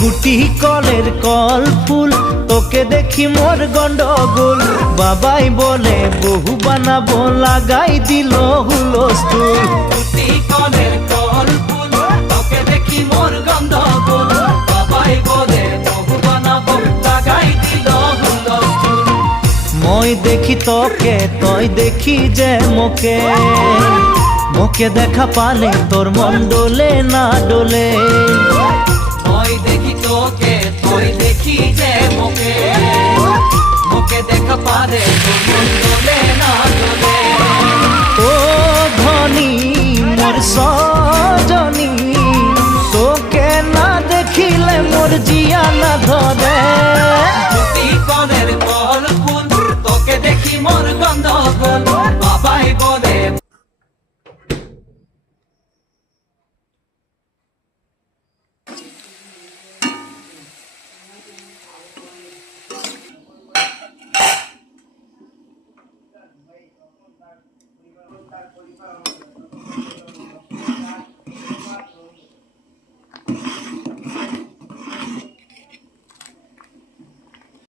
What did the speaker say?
গুটি কলের কল ফুল, তোকে দেখি মোর গন্ডগোল। বাবাই বলে বহু বানাবো, লাগাই দিল হুলস্থুল। গুটি কলের কল ফুল, তোকে দেখি মোর গন্ডগোল। বাবাই বলে বহু বানাবো, লাগাই দিল হুলস্থুল। মই দেখি তোকে, তই দেখি যে মোকে, মোকে দেখা পালে তোর মন ডোলে না ডোলে। মই দেখি তোকে, তুই দেখি যে মোকে, মোকে দেখা পারে তোর মন ডোলে না ডোলে।